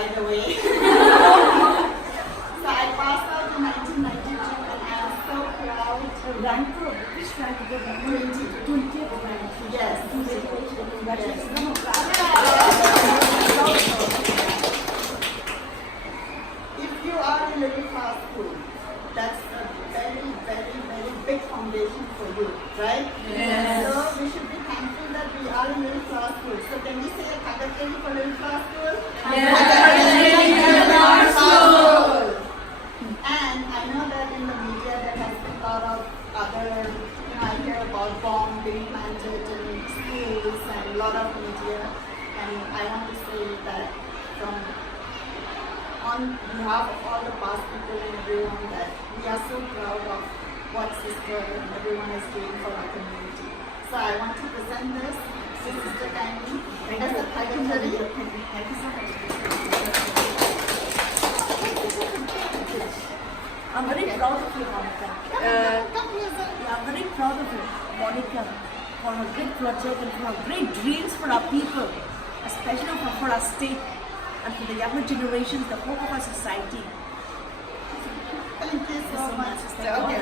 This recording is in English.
by the way. So I passed out in 1992 and I am so proud. Rank, which rank did you get? 20th rank. Yes. Congratulations. If you are in middle class school, that's a very, very, very big foundation for you, right? Yes. So we should be thankful that we are in middle class school. So can we say a Kakateli for middle class school? And I know that in the media there has been a lot of other, I hear about bomb being planted in schools and a lot of media. And I want to say that on behalf of all the past people and everyone, that we are so proud of what sister and everyone is doing for our community. So I want to present this to Sister Kindly as a Kakateli. Thank you so much. I'm very proud of you, Monica. I'm very proud of you, Monica, for her great project and for her great dreams for our people, especially for our state and for the younger generations, the hope of our society. Thank you so much. Okay.